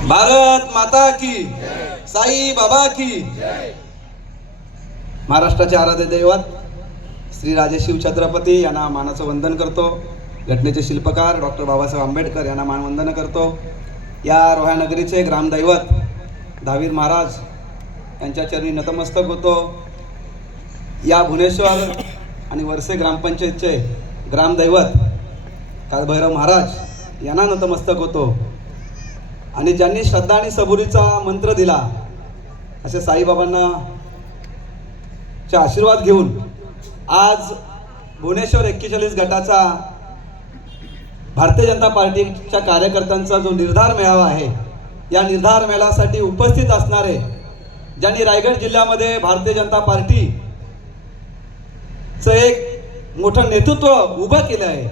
भारत माता की, साई बाबा की. महाराष्ट्राचे आराध्य दैवत श्री राजे शिव छत्रपती यांना मानाचं वंदन करतो. घटनेचे शिल्पकार डॉक्टर बाबासाहेब आंबेडकर यांना मानवंदन करतो. या रोहा नगरीचे ग्रामदैवत धावीर महाराज यांच्या चरणी नतमस्तक होतो. या भुवनेश्वर आणि वरसे ग्रामपंचायतचे ग्रामदैवत कालभैरव महाराज यांना नतमस्तक होतो. आणि ज्यांनी श्रद्धा आणि सबुरीचा मंत्र दिला असे साईबाबांना चे आशीर्वाद घेऊन आज भुवनेश्वर 41 गटाचा भारतीय जनता पार्टीच्या कार्यकर्त्यांचा जो निर्धार मेळावा आहे, या निर्धार मेळाव्यासाठी उपस्थित असणारे ज्यांनी रायगड जिल्ह्यामध्ये भारतीय जनता पार्टीचं एक मोठं नेतृत्व उभं केलं आहे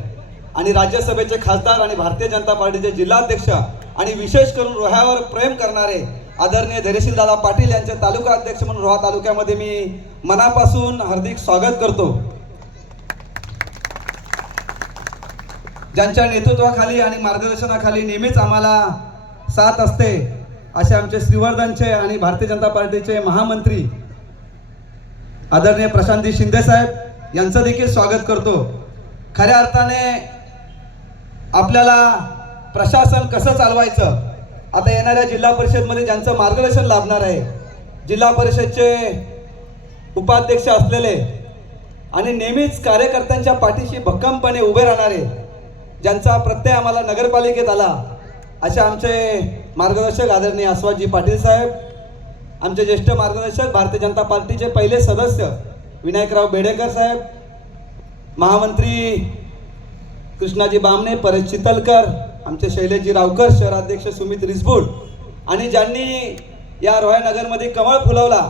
आणि राज्यसभेचे खासदार आणि भारतीय जनता पार्टीचे जिल्हाध्यक्ष आणि विशेष करून रोह्यावर प्रेम करणारे आदरणीय धैर्यशील दादा पाटील यांचे तालुका अध्यक्ष म्हणून रोहा तालुक्यामध्ये मी मनापासून हार्दिक स्वागत करतो. ज्यांच्या नेतृत्वाखाली आणि मार्गदर्शनाखाली नेहमीच आम्हाला साथ असते असे आमचे श्रीवर्धनचे आणि भारतीय जनता पार्टीचे महामंत्री आदरणीय प्रशांतजी शिंदे साहेब यांचं देखील स्वागत करतो. खऱ्या अर्थाने आपल्याला प्रशासन कसं चालवायचं, आता येणाऱ्या जिल्हा परिषदमध्ये ज्यांचं मार्गदर्शन लाभणार आहे, जिल्हा परिषदचे उपाध्यक्ष असलेले आणि नेहमीच कार्यकर्त्यांच्या पाठीशी भक्कमपणे उभे राहणारे, ज्यांचा प्रत्यय आम्हाला नगरपालिकेत आला असे आमचे मार्गदर्शक आदरणीय आस्वादजी पाटील साहेब, आमचे ज्येष्ठ मार्गदर्शक भारतीय जनता पार्टीचे पहिले सदस्य विनायकराव बेडेकर साहेब, महामंत्री कृष्णाजी बामणे, परेश चितलकर, आमचे शैलेशजी रावकर, शहराध्यक्ष सुमित रिसबूड आणि ज्यांनी या रोहा नगरमध्ये कमळ फुलवला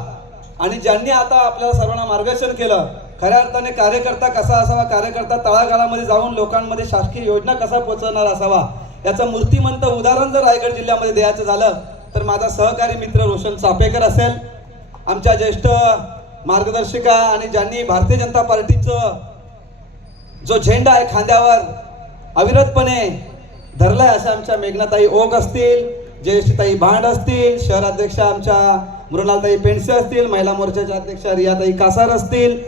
आणि ज्यांनी आता आपल्याला सर्वांना मार्गदर्शन केलं. खऱ्या अर्थाने कार्यकर्ता कसा असावा, कार्यकर्ता तळागाळामध्ये जाऊन लोकांमध्ये शासकीय योजना कसा पोहोचवणार असावा, याचं मूर्तिमंत उदाहरण जर रायगड जिल्ह्यामध्ये द्यायचं झालं तर माझा सहकारी मित्र रोशन चापेकर असेल, आमच्या ज्येष्ठ मार्गदर्शिका आणि ज्यांनी भारतीय जनता पार्टीचं जो झेंडा आहे खांद्यावर अविरतपणे धरलाय अशा आमच्या मेघनाताई ओक असतील, जयश्रीताई भांड असतील, शहराध्यक्ष आमच्या मृणालताई पेंडसे असतील, महिला मोर्चाच्या अध्यक्ष रियाताई कासार असतील,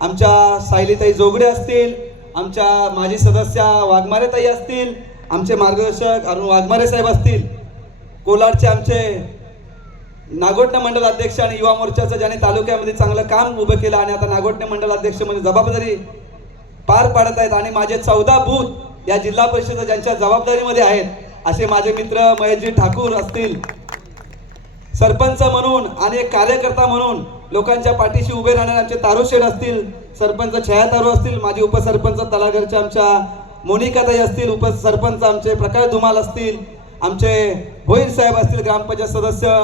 आमच्या सायलीताई जोगडे असतील, आमच्या माजी सदस्य वाघमारेताई असतील, आमचे मार्गदर्शक अरुण वाघमारे साहेब असतील, कोलाडचे आमचे नागोठणे मंडल अध्यक्ष आणि युवा मोर्चाचं ज्यांनी तालुक्यामध्ये चांगलं काम उभं केलं आणि आता नागोठणे मंडल अध्यक्ष म्हणजे जबाबदारी पार पाडत आहेत आणि माझे 14 बूथ या जिल्हा परिषद ज्यांच्या जबाबदारीमध्ये आहेत असे माझे मित्र महेशजी ठाकूर असतील, सरपंच म्हणून आणि एक कार्यकर्ता म्हणून लोकांच्या पाठीशी उभे राहणारे आमचे तारुशेठ असतील, सरपंच छाया तारू असतील, माझे उपसरपंच तलागरच्या आमच्या मोनिकाताई असतील, उपसरपंच आमचे प्रकाश धुमाल असतील, आमचे भोईर साहेब असतील, ग्रामपंचायत सदस्य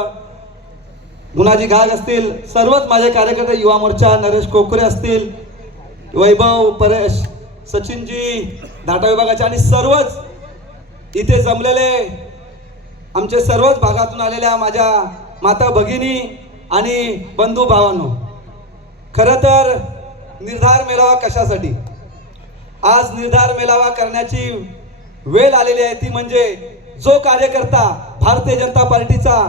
गुणाजी घाग असतील, सर्वच माझे कार्यकर्ते, युवा मोर्चा नरेश कोकरे असतील, वैभव परेश सचिनजी धाटा विभागाचे आणि सर्वच इथे जमलेले आमचे सर्वच भागातून आलेल्या माझ्या माता भगिनी आणि बंधू भावांनो, खरं तर निर्धार मेळावा कशासाठी, आज निर्धार मेळावा करण्याची वेळ आलेली आहे. ती म्हणजे जो कार्यकर्ता भारतीय जनता पार्टीचा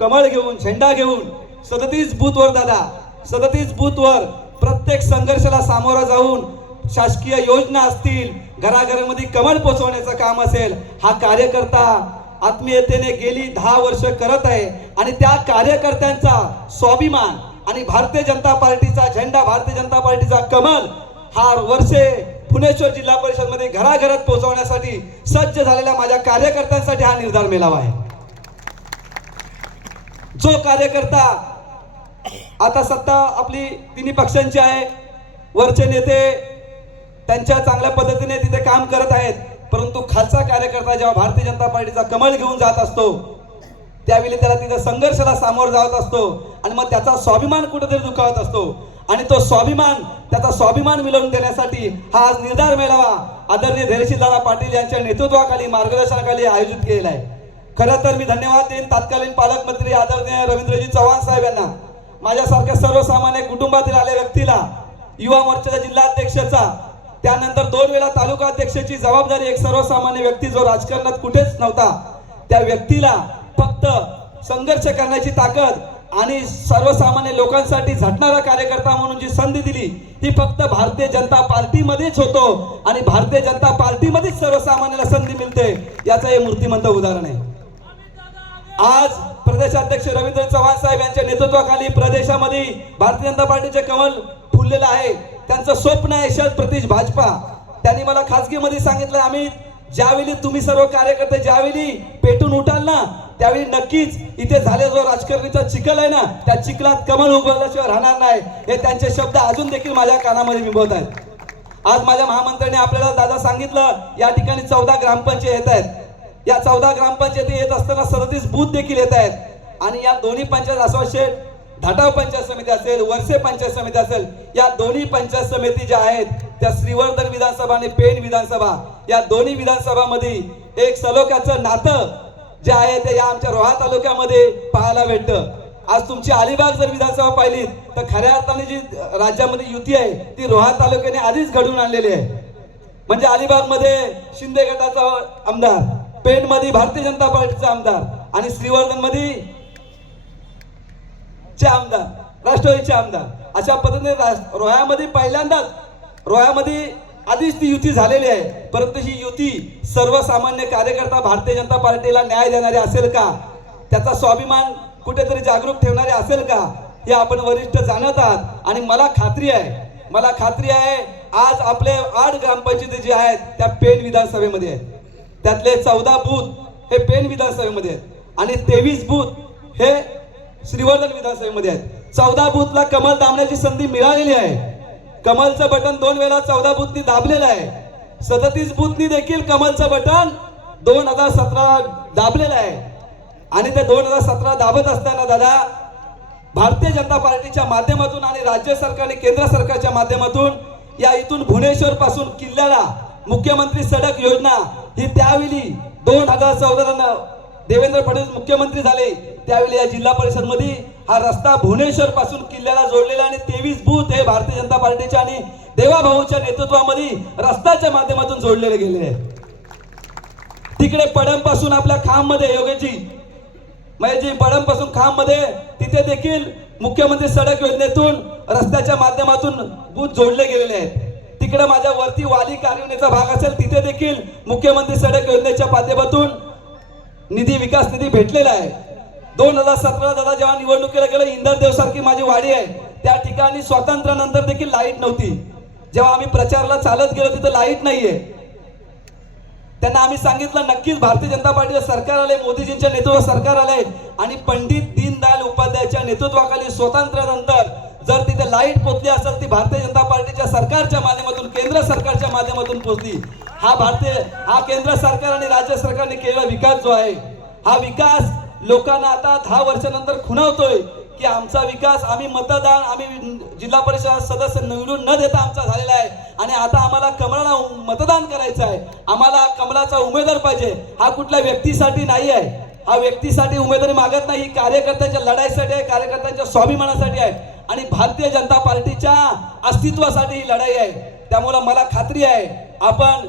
कमळ घेऊन झेंडा घेऊन 37 बूथवर दादा 37 बूथवर प्रत्येक संघर्षाला सामोरा जाऊन शासकीय योजना असतील, घराघरामध्ये कमळ पोचवण्याचं काम असेल, हा कार्यकर्ता आत्मीयतेने गेली 10 वर्ष करत आहे आणि त्या कार्यकर्त्यांचा स्वाभिमान आणि भारतीय जनता पार्टीचा झेंडा, भारतीय जनता पार्टीचा कमळ हा वर्षे भुवनेश्वर जिल्हा परिषद मध्ये घराघरात पोहोचवण्यासाठी सज्ज झालेल्या माझ्या कार्यकर्त्यांसाठी हा निर्धार मेळावा आहे. जो कार्यकर्ता आता सत्ता आपली तिन्ही पक्षांची आहे, वरचे नेते त्यांच्या चांगल्या पद्धतीने तिथे काम करत आहेत, परंतु खालचा कार्यकर्ता जेव्हा भारतीय जनता पार्टीचा कमळ घेऊन जात असतो त्यावेळी त्याला तिथे संघर्षाला सामोरं जात असतो आणि मग त्याचा स्वाभिमान कुठेतरी दुखावत असतो आणि तो स्वाभिमान त्याचा स्वाभिमान मिळवून देण्यासाठी हा आज निर्धार मेळावा आदरणीय धैर्यशील दादा पाटील यांच्या नेतृत्वाखाली मार्गदर्शनाखाली आयोजित केलेला आहे. खरं तर मी धन्यवाद देईन तत्कालीन पालकमंत्री आदरणीय रवींद्रजी चव्हाण साहेब यांना, माझ्यासारख्या सर्वसामान्य कुटुंबातील आलेल्या व्यक्तीला, युवा मोर्चाच्या जिल्हाध्यक्षाचा, त्यानंतर 2 वेळा तालुका अध्यक्षाची जबाबदारी एक सर्वसामान्य व्यक्ती जो राजकारणात कुठेच नव्हता त्या व्यक्तीला फक्त फक्त संघर्ष करण्याची ताकद आणि सर्वसामान्य लोकांसाठी झटणारा कार्यकर्ता म्हणून जी संधी दिली ती फक्त भारतीय जनता पार्टीमध्येच होतो आणि भारतीय जनता पार्टीमध्येच सर्वसामान्याला संधी मिळते याचं हे मूर्तिमंत उदाहरण आहे. आज प्रदेशाध्यक्ष रवींद्र चव्हाण साहेब यांच्या नेतृत्वाखाली प्रदेशामध्ये भारतीय जनता पार्टीचे कमल फुललेलं आहे. त्यांचं स्वप्न आहे शत प्रतिश भाजपा. त्यांनी मला खासगीमध्ये सांगितलं, आम्ही ज्यावेळी तुम्ही सर्व कार्यकर्ते ज्यावेळी पेटून उठाल ना त्यावेळी नक्कीच इथे झाले जो राजकारणाचा चिखल आहे ना त्या चिखलात कमल उगवल्याशिवाय राहणार नाही. हे त्यांचे शब्द अजून देखील माझ्या कानामध्ये विंबवत आहेत. आज माझ्या महामंत्र्यांनी आपल्याला दादा सांगितलं या ठिकाणी 14 ग्रामपंचायत येत आहेत. या 14 ग्रामपंचायती येत असताना 37 बूथ देखील येत आहेत आणि या दोन्ही पंचायत असोसिएट धाटाव पंचायत समिती असेल वरसे पंचायत समिती असेल या दोन्ही पंचायत समिती ज्या आहेत त्या श्रीवर्धन विधानसभा आणि पेण विधानसभा या दोन्ही विधानसभामध्ये एक सलोख्याचं नातं जे आहे ते या आमच्या रोहा तालुक्यामध्ये पाहायला भेटतं. आज तुमची अलिबाग जर विधानसभा पाहिली तर खऱ्या अर्थाने जी राज्यामध्ये युती आहे ती रोहा तालुक्याने आधीच घडवून आणलेली आहे. म्हणजे अलिबाग मध्ये शिंदे गटाचा आमदार, पेण मध्ये भारतीय जनता पार्टीचा आमदार आणि श्रीवर्धन मध्ये आमदार राष्ट्रवादीचे आमदार अशा पद्धतीने रोह्यामध्ये पहिल्यांदाच रोह्यामध्ये आधीच ती युती झालेली आहे. परंतु ही युती सर्वसामान्य कार्यकर्ता भारतीय जनता पार्टीला न्याय देणारे असेल का, त्याचा स्वाभिमान कुठेतरी जागरूक ठेवणारे असेल का हे आपण वरिष्ठ जाणत आहात. आणि मला खात्री आहे आज आपले 8 ग्रामपंचायती जे आहेत त्या पेण विधानसभेमध्ये आहेत. त्यातले 14 बूथ हे पेण विधानसभेमध्ये आहेत आणि 23 बूथ हे श्रीवर्धन विधानसभेमध्ये आहेत. 14 बूथला कमल दाबण्याची संधी मिळालेली आहे. कमलचं बटन 2 वेळा 14 बूथनी दाबलेलं आहे. 37 बूथनी देखील कमलचं बटन 2017 दाबलेलं आहे. आणि ते 2017 दाबत असताना दादा भारतीय जनता पार्टीच्या माध्यमातून आणि राज्य सरकार आणि केंद्र सरकारच्या माध्यमातून या इथून भुवनेश्वर पासून किल्ल्याला मुख्यमंत्री सडक योजना ही त्यावेळी 2014 देवेंद्र फडणवीस मुख्यमंत्री झाले त्यावेळी या जिल्हा परिषद मध्ये हा रस्ता भुवनेश्वर पासून किल्ल्याला जोडलेला आणि 23 बूथ हे भारतीय जनता पार्टीच्या आणि देवाभाऊच्या नेतृत्वामध्ये रस्त्याच्या माध्यमातून जोडलेले गेले आहे. तिकडे पडम पासून आपल्या खांब मध्ये योगेची म्हणजे पडम पासून खांब मध्ये तिथे देखील मुख्यमंत्री सडक योजनेतून रस्त्याच्या माध्यमातून बूथ जोडले गेलेले आहेत. तिकडे माझ्या वरती वाली कारविणीचा भाग असेल तिथे देखील मुख्यमंत्री सडक योजनेच्या माध्यमातून निधी विकास निधी भेटलेला आहे. 2017 दादा जेव्हा निवडणुकीला गेलो इंदरदेव सारखी माझी वाडी आहे त्या ठिकाणी स्वातंत्र्यानंतर देखील लाईट नव्हती. जेव्हा आम्ही प्रचाराला चालत गेलो तिथे लाईट नाहीये. त्यांना आम्ही सांगितलं नक्कीच भारतीय जनता पार्टीचं सरकार आले, मोदीजींच्या नेतृत्वात सरकार आले आणि पंडित दीनदयाल उपाध्यायच्या नेतृत्वाखाली स्वातंत्र्यानंतर जर तिथे लाईट पोहोचली असेल ती भारतीय जनता पार्टीच्या सरकारच्या माध्यमातून केंद्र सरकारच्या माध्यमातून पोहोचली. हा केंद्र सरकार आणि राज्य सरकारने केलेला विकास जो आहे हा विकास लोकांना आता 10 वर्षानंतर खुणावतोय की आमचा विकास आम्ही जिल्हा परिषद सदस्य निवडून न देता आमचा झालेला आहे आणि आता आम्हाला कमळाला मतदान करायचं आहे. आम्हाला कमळाचा उमेदवार पाहिजे. हा कुठल्या व्यक्तीसाठी नाही आहे. हा व्यक्तीसाठी उमेदवारी मागत नाही. कार्यकर्त्यांच्या लढाईसाठी आहे, कार्यकर्त्यांच्या स्वाभिमानासाठी आहे आणि भारतीय जनता पार्टीच्या अस्तित्वासाठी ही लढाई आहे. त्यामुळे मला खात्री आहे आपण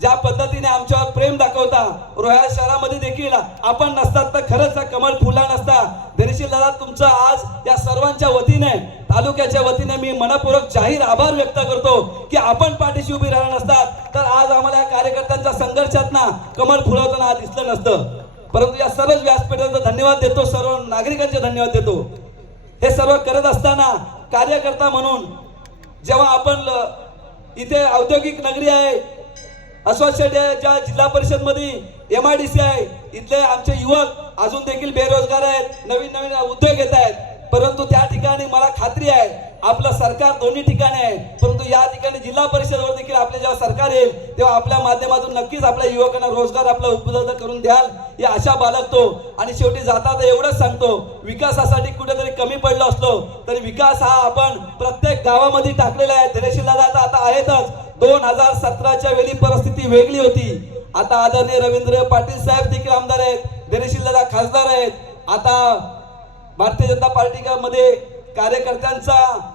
ज्या पद्धतीने आमच्यावर प्रेम दाखवता रोह्या शहरामध्ये देखील आपण नसतात तर खरंच कमळ फुला नसता. धैर्यशील दादा तुमचा आज या सर्वांच्या वतीने तालुक्याच्या वतीने मी मनपूर्वक जाहीर आभार व्यक्त करतो की आपण पाठीशी उभी राहिला नसतात तर आज आम्हाला या कार्यकर्त्यांच्या संघर्षात ना कमळ फुलवताना दिसलं नसतं. परंतु या सर्व व्यासपीठाचा धन्यवाद देतो, सर्व नागरिकांचे धन्यवाद देतो. हे सर्व करत असताना कार्यकर्ता म्हणून जेव्हा आपण इथे औद्योगिक नगरी आहे असोसिएटच्या जिल्हा परिषद मध्ये MIDC आहे इथले आमचे युवक अजून देखील बेरोजगार आहेत, नवीन नवीन उद्योग येत आहेत. परंतु त्या ठिकाणी मला खात्री आहे आपलं सरकार दोन्ही ठिकाणी आहे परंतु या ठिकाणी जिल्हा परिषदवर देखील आपले जेव्हा सरकार येईल तेव्हा आपल्या माध्यमातून नक्कीच आपल्या युवकांना रोजगार आपला उपलब्ध करून द्याल ही आशा बाळगतो. आणि शेवटी जाता एवढंच सांगतो विकासासाठी कुठेतरी कमी पडलो असलो तरी विकास हा आपण प्रत्येक गावामध्ये टाकलेला आहे. धैर्यशील दादा आता आहेतच. 2017च्या वेळी परिस्थिती वेगळी होती. आता आदरणीय रवींद्र पाटील साहेब देखील आमदार आहेत, धैर्यशील दादा खासदार आहेत. आता भारतीय जनता पार्टीमध्ये कार्यकर्त्यांचा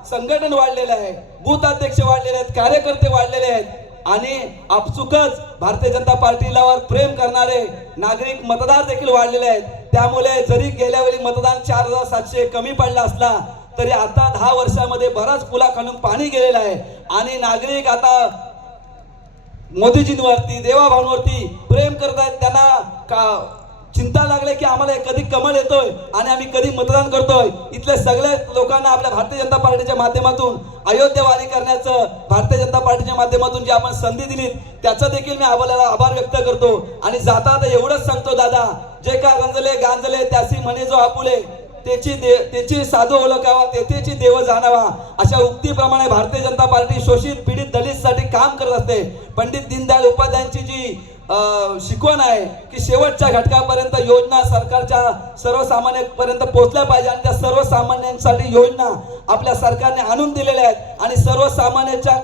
संघटन वाढलेलं आहे, बूथ अध्यक्ष वाढलेले आहेत, कार्यकर्ते वाढलेले आहेत आणि आपसुकच भारतीय जनता पार्टीलावर प्रेम करणारे नागरिक मतदार देखील वाढलेले आहेत. त्यामुळे जरी गेल्या वेळी मतदान 4700 कमी पडला असला तरी आता 10 वर्षामध्ये बराच पुलाखालून पाणी गेलेलं आहे आणि नागरिक आता मोदीजींवरती देवाभाऊंवरती प्रेम करत आहेत. त्यांना का चिंता लागले की आम्हाला कधी कमळ येतोय आणि आम्ही कधी मतदान करतोय. इथल्या सगळ्या लोकांना आपल्या भारतीय जनता पार्टीच्या माध्यमातून अयोध्या वारी करण्याचं भारतीय जनता पार्टीच्या माध्यमातून जी आपण संधी दिली त्याचा देखील मी आभार व्यक्त करतो. आणि जाता आता एवढंच सांगतो दादा, जे का रंजले गांजले त्यासी म्हणे जो आपुले, त्याची साधू ओळखावा तेथेची देव जाणावा, अशा उक्तीप्रमाणे भारतीय जनता पार्टी शोषित पीडित दलितसाठी काम करत असते. पंडित दीनदयाळ उपाध्यायांची जी शिकवण आहे की शेवटच्या घटकापर्यंत योजना सरकारच्या सर्वसामान्यांपर्यंत पोहोचल्या पाहिजे आणि त्या सर्वसामान्यांसाठी योजना आपल्या सरकारने आणून दिलेल्या आहेत आणि सर्वसामान्यांच्या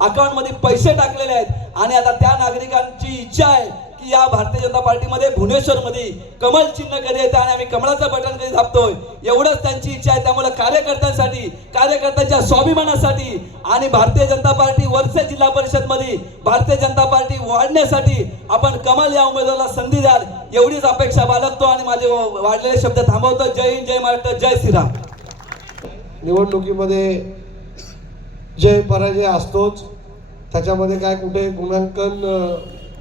अकाउंटमध्ये पैसे टाकलेले आहेत. आणि आता त्या नागरिकांची इच्छा आहे की या भारतीय जनता पार्टीमध्ये भुवनेश्वरमध्ये कमळ चिन्ह कधी येते आणि आम्ही कमळाचं बटन कधी दाबतोय, एवढंच त्यांची इच्छा आहे. त्यामुळे कार्यकर्त्यांसाठी, कार्यकर्त्यांच्या स्वाभिमानासाठी आणि भारतीय जनता पार्टी वरच्या जिल्हा परिषद मध्ये भारतीय जनता पार्टी वाढण्यासाठी आपण कमल या उमेदवाराला संधी द्याल एवढीच अपेक्षा बाळगतो आणि माझे वाढलेले शब्द थांबवतो. जय हिंद, जय महाराष्ट्र, जय श्रीराम. निवडणुकीमध्ये जय पराजय असतोच, त्याच्यामध्ये काय कुठे गुणांकन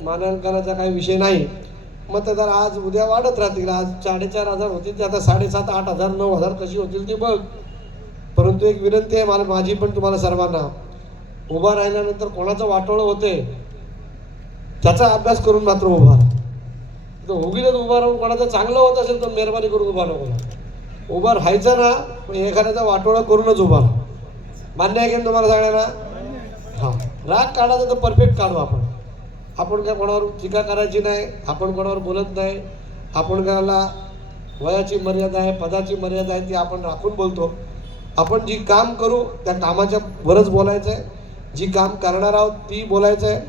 मानांकनाचा काही विषय नाही. मतदार आज उद्या वाढत राहतील. आज 4,500 होतील, ते आता 7,500, 8,000, 9,000 कशी होतील ती बघ. परंतु एक विनंती आहे माझी पण तुम्हाला सर्वांना, उभा राहिल्यानंतर कोणाचं वाटोळं होते त्याचा अभ्यास करून मात्र उभा राहा. तर उगीच उभा राहून कोणाचं चांगलं होत असेल तर मेहरबानी करून उभा नको. उभा राहायचं ना, पण एखाद्याचा वाटोळं करूनच उभा राहा. मान्य आहे की तुम्हाला सगळ्यांना? हां, राग काढायचा तर परफेक्ट काढू आपण. आपण काय कोणावर टीका करायची नाही, आपण कोणावर बोलत नाही. आपण कोणाला वयाची मर्यादा आहे, पदाची मर्यादा आहे ती आपण राखून बोलतो. आपण जी काम करू त्या कामाच्या वरच बोलायचं आहे, जी काम करणार आहोत ती बोलायचं आहे.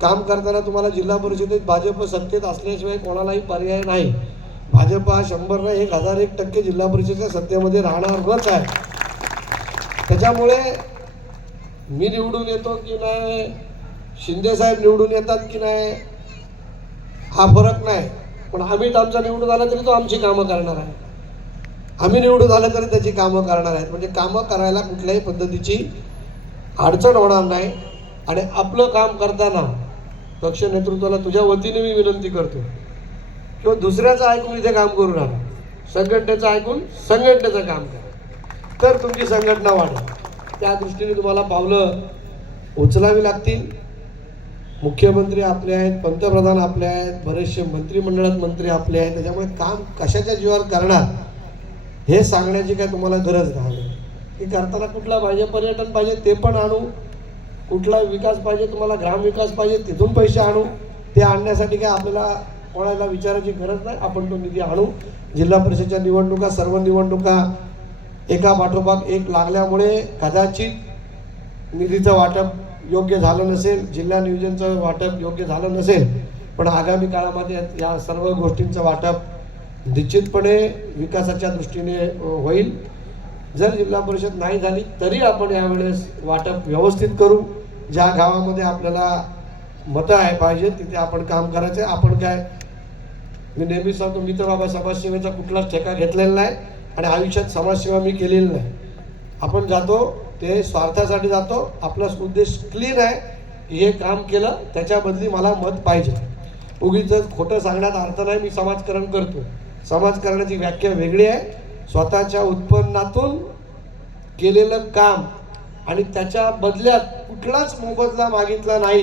काम करताना तुम्हाला जिल्हा परिषदेत भाजप सत्तेत असल्याशिवाय कोणालाही पर्याय नाही. भाजप हा 100% जिल्हा परिषदेच्या सत्तेमध्ये राहणारच आहे. त्याच्यामुळे मी निवडून येतो की नाही, शिंदे साहेब निवडून येतात की नाही, हा फरक नाही. पण आम्ही आमचा निवडून आला तरी तो आमची कामं करणार आहे. आम्ही निवडून आलं तरी त्याची कामं करणार आहेत. म्हणजे कामं करायला कुठल्याही पद्धतीची अडचण होणार नाही. आणि आपलं काम करताना पक्ष नेतृत्वाला तुझ्या वतीने मी विनंती करतो किंवा दुसऱ्याचं ऐकून इथे काम करू नका. संघटनेचं ऐकून संघटनेचं काम करा, तर तुमची संघटना वाढेल. त्या दृष्टीने तुम्हाला पावलं उचलावी लागतील. मुख्यमंत्री आपले आहेत, पंतप्रधान आपले आहेत, बरेचसे मंत्रिमंडळात मंत्री आपले आहेत. त्याच्यामुळे काम कशाच्या जीवावर करणार हे सांगण्याची काय तुम्हाला गरज नाही. की करताना कुठला पाहिजे, पर्यटन पाहिजे ते पण आणू, कुठला विकास पाहिजे तुम्हाला, ग्रामविकास पाहिजे तिथून पैसे आणू. ते आणण्यासाठी काय आपल्याला कोणाला विचारायची गरज नाही. आपण तो निधी आणू. जिल्हा परिषदेच्या निवडणुका, सर्व निवडणुका एका पाठोपाठ एक लागल्यामुळे कदाचित निधीचं वाटप योग्य झालं नसेल, जिल्हा नियोजनचं वाटप योग्य झालं नसेल. पण आगामी काळामध्ये या सर्व गोष्टींचं वाटप निश्चितपणे विकासाच्या दृष्टीने होईल. जर जिल्हा परिषद नाही झाली तरी आपण यावेळेस वाटप व्यवस्थित करू. ज्या गावामध्ये आपल्याला मतं आहे पाहिजे तिथे आपण काम करायचं आहे. आपण काय, मी नेहमीच सांगतो, मी तर बाबा समाजसेवेचा कुठलाच ठेका घेतलेला नाही आणि आयुष्यात समाजसेवा मी केलेली नाही. आपण जातो ते स्वार्थासाठी जातो. आपला उद्देश क्लीन आहे की हे काम केलं त्याच्या बदली मला मत पाहिजे. उगीच खोटं सांगण्यात अर्थ नाही. मी समाजकारण करतो. समाजकारणाची व्याख्या वेगळी आहे. स्वतःच्या उत्पन्नातून केलेलं काम आणि त्याच्या बदल्यात कुठलाच मोबदला मागितला नाही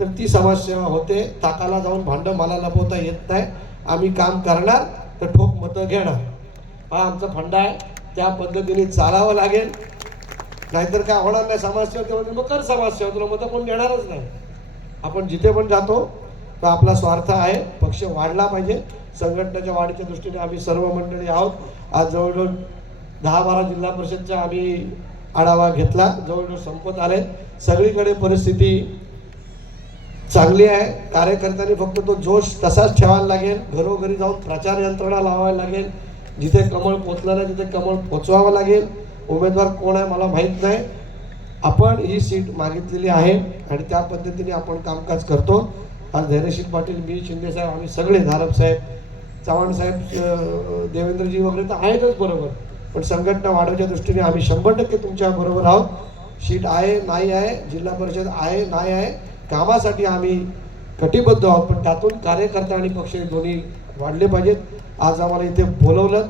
तर ती समाजसेवा होते. ताकाला जाऊन भांडं मला लपवता येत नाही. आम्ही काम करणार तर ठोक मतं घेणार, हा आमचा फंडा आहे. त्या पद्धतीने चालावं लागेल, नाहीतर काय होणार नाही. समाजसेवेमध्ये मग कर समाजसेवा, तुला मतं कोण देणारच नाही. आपण जिथे पण जातो तर आपला स्वार्थ आहे. पक्ष वाढला पाहिजे. संघटनेच्या वाढीच्या दृष्टीने आम्ही सर्व मंडळी आहोत. आज जवळजवळ 10-12 जिल्हा परिषदचा आम्ही आढावा घेतला, जवळजवळ संपत आले. सगळीकडे परिस्थिती चांगली आहे. कार्यकर्त्यांनी फक्त तो जोश तसाच ठेवायला लागेल. घरोघरी जाऊन प्रचार यंत्रणा लावायला लागेल. जिथे कमळ पोचलं नाही तिथे कमळ पोचवावं लागेल. उमेदवार कोण आहे मला माहीत नाही. आपण ही सीट मागितलेली आहे आणि त्या पद्धतीने आपण कामकाज करतो. आज धैर्यशील पाटील, मी, शिंदे साहेब, आम्ही सगळे, धारप साहेब, चव्हाण साहेब, देवेंद्रजी वगैरे तर आहेतच बरोबर, पण संघटना वाढवण्याच्या दृष्टीने आम्ही 100% तुमच्या बरोबर आहोत. सीट आहे नाही आहे, जिल्हा परिषद आहे नाही आहे, कामासाठी आम्ही कटिबद्ध आहोत, पण त्यातून कार्यकर्ता आणि पक्ष दोन्ही वाढले पाहिजेत. आज आम्हाला इथे बोलवलं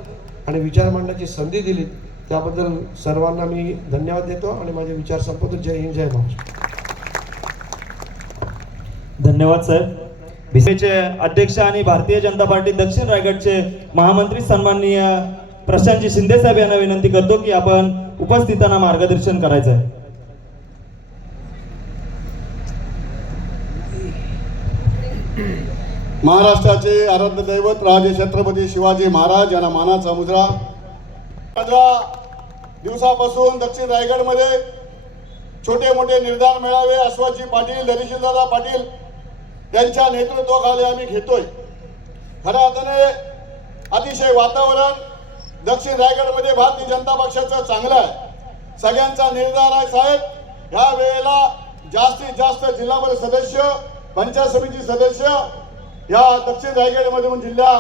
आणि विचार मांडण्याची संधी दिली, त्याबद्दल सर्वांना मी धन्यवाद देतो आणि माझे विचार संपवतो. जय हिंद, जय महाराष्ट्र. धन्यवाद साहेब. बीसीचे अध्यक्ष आणि भारतीय जनता पार्टी दक्षिण रायगडचे महामंत्री सन्माननीय प्रशांतजी शिंदे साहेब यांना विनंती करतो की आपण उपस्थितांना मार्गदर्शन करायचं आहे. महाराष्ट्राचे आराध्य दैवत राजे छत्रपती शिवाजी महाराज यांना मानाचा मुजरा. 15 दिवसापासून दक्षिण रायगडमध्ये छोटे मोठे निर्धार मेळावे अश्वाजी पाटील, धैर्यशीलदादा पाटील यांच्या नेतृत्वाखाली आम्ही घेतोय. खऱ्या अर्थाने अतिशय वातावरण दक्षिण रायगडमध्ये भारतीय जनता पक्षाचं चांगलं आहे. सगळ्यांचा निर्धार आहे साहेब, ह्या वेळेला जास्तीत जास्त जिल्हा परिषद सदस्य, पंचायत समिती सदस्य या दक्षिण रायगडमधून जिल्हा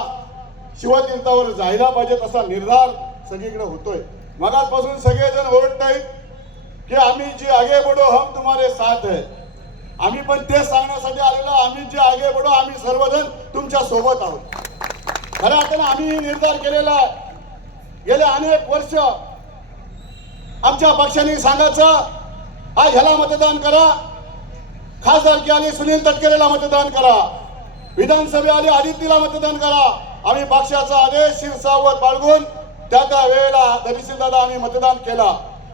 शिवतीर्थावर जायला पाहिजेत असा निर्धार सगळीकडे होतोय. मगाचपासून सगळेजण ओरडतायत की आम्ही जे आगे बढो हम तुम्हारे साथ है. आम्ही पण तेच सांगण्यासाठी आलेलो, आम्ही जे आगे बढो, आम्ही सर्वजण तुमच्या सोबत आहोत. खऱ्या अर्थानं आम्ही निर्धार केलेला आहे. गेले अनेक वर्ष आमच्या पक्षाने सांगायचं, हा ह्याला मतदान करा, खासदारकी आली सुनील तटकरेला मतदान करा, विधानसभे आली आदित्यला मतदान करा. आम्ही पक्षाचा आदेश शिरसावत बाळगून त्या वेळेला धैर्यशीलदादा आम्ही मतदान केला.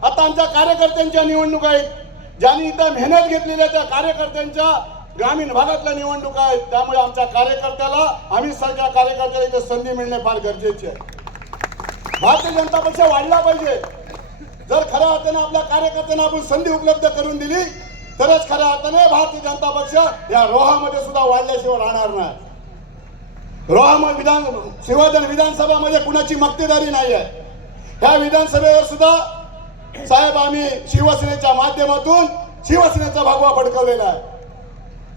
आता आमच्या कार्यकर्त्यांच्या निवडणूक आहेत, ज्यांनी इथं मेहनत घेतलेल्या त्या कार्यकर्त्यांच्या ग्रामीण भागातल्या निवडणूक आहेत. त्यामुळे आमच्या कार्यकर्त्याला, आम्ही सारख्या कार्यकर्त्याला इथे संधी मिळणे फार गरजेचे आहे. भारतीय जनता पक्ष वाढला पाहिजे. जर खऱ्या अर्थाने आपल्या कार्यकर्त्यांना आपण संधी उपलब्ध करून दिली तरच खऱ्या अर्थाने भारतीय जनता पक्ष या रोहामध्ये सुद्धा वाढल्याशिवाय राहणार नाही. रोहा शिवाजन विधानसभामध्ये कुणाची मक्तेदारी नाही आहे. ह्या विधानसभेवर सुद्धा साहेब आम्ही शिवसेनेच्या माध्यमातून शिवसेनेचा भगवा फडकवलेला आहे.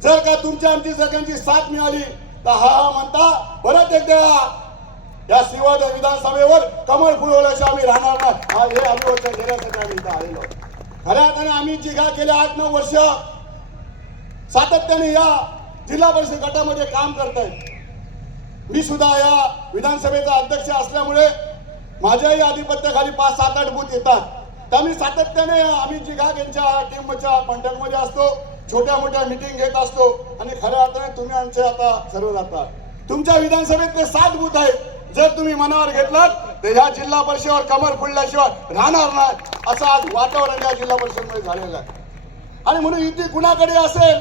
जर का तुमच्या आमची सगळ्यांची साथ मिळाली तर हा म्हणता परत एकदा या शिवसेना विधानसभेवर कमळ फुलवल्याशिवाय आम्ही राहणार नाही. हे आम्ही वचन देण्यासाठी आम्ही इथं आलेलो. खऱ्या अर्थाने आम्ही जी काय गेल्या 8-9 वर्ष सातत्याने या जिल्हा परिषद गटामध्ये काम करतायत. मी सुद्धा या विधानसभेचा अध्यक्ष असल्यामुळे माझ्याही आधिपत्याखाली 5-7-8 बूथ येतात. त्यामुळे सातत्याने आम्ही जिघाग यांच्या टीमच्या कॉन्टॅक्टमध्ये असतो, छोट्या मोठ्या मिटिंग घेत असतो आणि खऱ्या अर्थाने तुम्ही आमचे आता सर्व जातात. तुमच्या विधानसभेतले 7 बूथ आहेत. जर तुम्ही मनावर घेतलात तर ह्या जिल्हा परिषदेवर कमर फुलल्याशिवाय राहणार नाही असं आज वातावरण या जिल्हा परिषदेमध्ये झालेलं आहे. आणि म्हणून युती कुणाकडे असेल,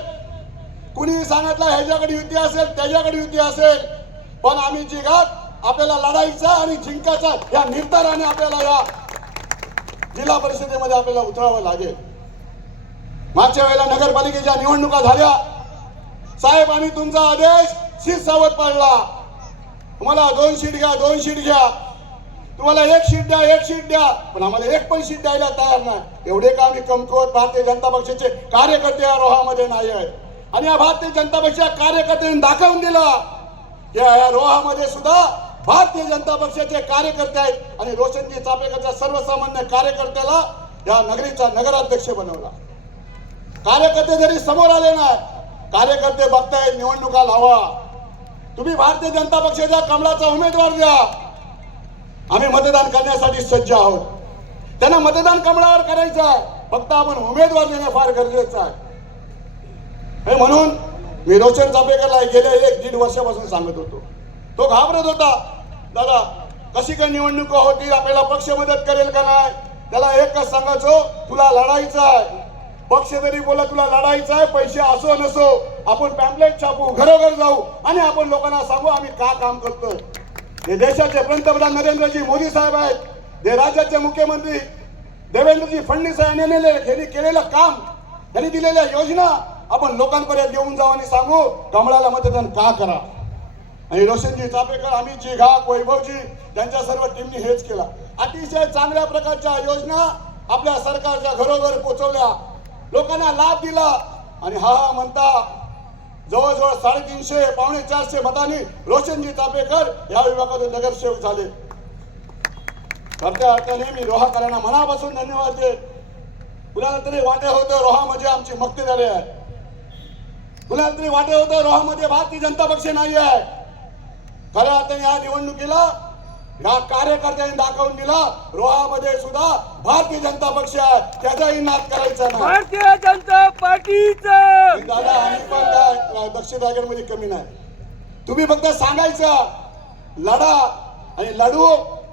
कुणी सांगितलं ह्याच्याकडे युती असेल, त्याच्याकडे युती असेल, पण आम्ही जिघाग आपल्याला लढाईचा आणि जिंकायचा या निर्धाराने आपल्याला या जिल्हा परिषदेमध्ये आपल्याला उतरावं लागेल. मागच्या वेळेला नगरपालिकेच्या निवडणुका झाल्या साहेब, आम्ही तुमचा आदेश शिरसावत पाळला. तुम्हाला 2 सीट घ्या, 2 सीट घ्या, तुम्हाला 1 सीट द्या, 1 सीट द्या, पण आम्हाला 1 पण सीट द्यायला तयार नाही. एवढे का आम्ही कमकुवत भारतीय जनता पक्षाचे कार्यकर्ते या रोहामध्ये नाही आहेत. आणि या भारतीय जनता पक्षाच्या कार्यकर्त्यांनी दाखवून दिला की या रोहामध्ये सुद्धा भारतीय जनता पक्षाचे कार्यकर्ते आहेत. आणि रोशनजी चापेकरच्या सर्वसामान्य कार्यकर्त्याला या नगरीचा नगराध्यक्ष बनवला. कार्यकर्ते जरी समोर आले नाही, कार्यकर्ते बघतायत निवडणुका लावा, तुम्ही भारतीय जनता पक्षाच्या कमळाचा उमेदवार द्या, आम्ही मतदान करण्यासाठी सज्ज आहोत. त्यांना मतदान कमळावर करायचं आहे, फक्त आपण उमेदवार देणं फार गरजेचं आहे. म्हणून मी रोशन चापेकरला गेल्या 1-1.5 वर्षापासून सांगत होतो. तो घाबरत होता, दादा कशी काय निवडणूक होती, आपल्याला पक्ष मदत करेल का नाही. त्याला एकच सांगायचो, तुला लढायचं आहे. पक्ष जरी बोला तुला लढायचं आहे, पैसे असो नसो, आपण पॅम्पलेट छापू, घरोघर जाऊ आणि आपण लोकांना सांगू आम्ही का काम करतोय. हे देशाचे पंतप्रधान नरेंद्रजी मोदी साहेब आहेत, हे राज्याचे मुख्यमंत्री देवेंद्रजी फडणवीस यांनी केलेलं काम, त्यांनी दिलेल्या योजना आपण लोकांपर्यंत घेऊन जाऊ आणि सांगू कमळाला मतदान का करा. आणि रोशनजी चापेकर, आम्ही जिघाग, वैभवजी त्यांच्या सर्व टीमनी हेच केला. अतिशय चांगल्या प्रकारच्या योजना आपल्या सरकारच्या घरोघर पोहोचवल्या, लोकांना लाभ दिला आणि हा म्हणता जवळजवळ 350 पावणे 400 मतांनी रोशनजी चापेकर या विभागातून नगरसेवक झाले. त्या अर्थाने मी रोहाकरांना मनापासून धन्यवाद देत. कुणाला तरी वाटे होतं रोहा म्हणजे आमची मक्तेदारी आहे, कुणाला तरी वाटे होतं रोहामध्ये भारतीय जनता पक्ष नाही आहे. खऱ्या अर्थाने या निवडणुकीला या कार्यकर्त्यांनी दाखवून दिला रोहामध्ये सुद्धा भारतीय जनता पक्ष आहे, त्याचाही नाद करायचा नाही. भारतीय जनता पार्टीचा दादा आम्ही पण काय दक्षिण रायगडमध्ये कमी नाही. तुम्ही फक्त सांगायचं लढा आणि लढू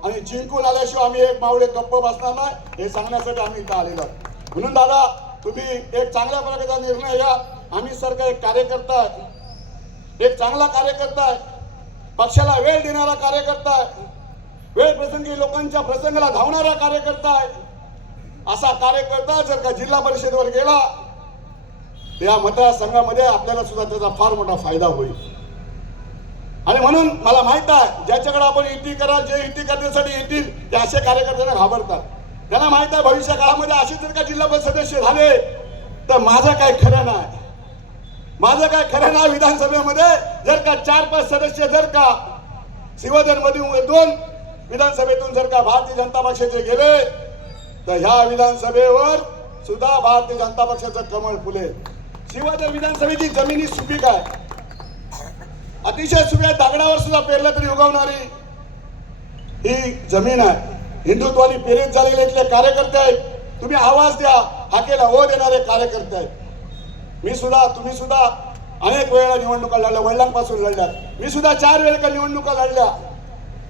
आणि जिंकून आल्याशिवाय आम्ही एक मावळे गप्प बसणार नाही हे सांगण्यासाठी आम्ही इथं आलेलो आहोत. म्हणून दादा तुम्ही एक चांगल्या प्रकारचा निर्णय घ्या. आम्ही सारखा एक कार्यकर्ता आहे, एक चांगला कार्यकर्ता आहे, पक्षाला वेळ देणारा कार्यकर्ता आहे, वेळ प्रसंगी लोकांच्या प्रसंगाला धावणारा कार्यकर्ता आहे. असा कार्यकर्ता जर का जिल्हा परिषदेवर गेला या मतदारसंघामध्ये आपल्याला सुद्धा त्याचा फार मोठा फायदा होईल. आणि म्हणून मला माहित आहे ज्याच्याकडे आपण युती कराल, जे युती करण्यासाठी येतील ते असे कार्यकर्त्यांना घाबरतात. त्यांना माहित आहे भविष्य काळामध्ये असे जर का जिल्हा परिषद सदस्य झाले तर माझं काय खरं नाही, माझं काय खरं नाही. विधानसभेमध्ये जर का 4-5 सदस्य जर का शिवधनमधून 2 विधानसभेतून जर का भारतीय जनता पक्षाचे गेले तर ह्या विधानसभेवर सुद्धा भारतीय जनता पक्षाचं कमळ फुलेल. शिवधन विधानसभेची जमिनी सुपीक आहे, अतिशय सुपीक, दगडावर सुद्धा पेरलं तरी उगवणारी ही जमीन आहे. हिंदुत्वानी प्रेरित झालेले इथले कार्यकर्ते आहेत. तुम्ही आवाज द्या, हाकेला ओ देणारे कार्यकर्ते आहेत. मी सुद्धा, तुम्ही सुद्धा अनेक वेळा निवडणुका लढल्या, वडिलांपासून लढल्या. मी सुद्धा 4 वेळा निवडणुका लढल्या.